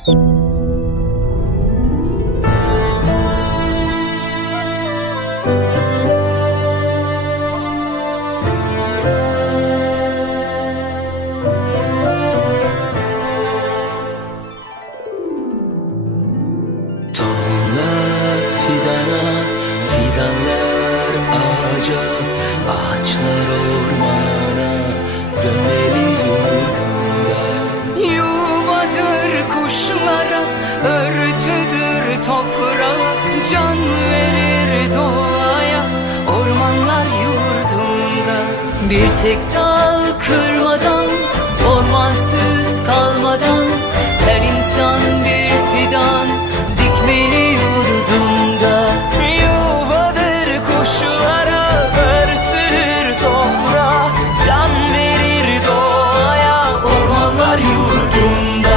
Tohumlar fidana, fidanlar ağaca, ağaçlar ormana, dönmeli yurdunda. Yuvadır kuşlara, örtüdür toprağa, can verir doğaya, ormanlar yurdunda. Bir tek dal kırmadan, ormansız kalmadan, her insan bir fidan dikmeli yurdunda. Yuvadır kuşlara, örtülür toprağa, can verir doğaya, ormanlar yurdunda.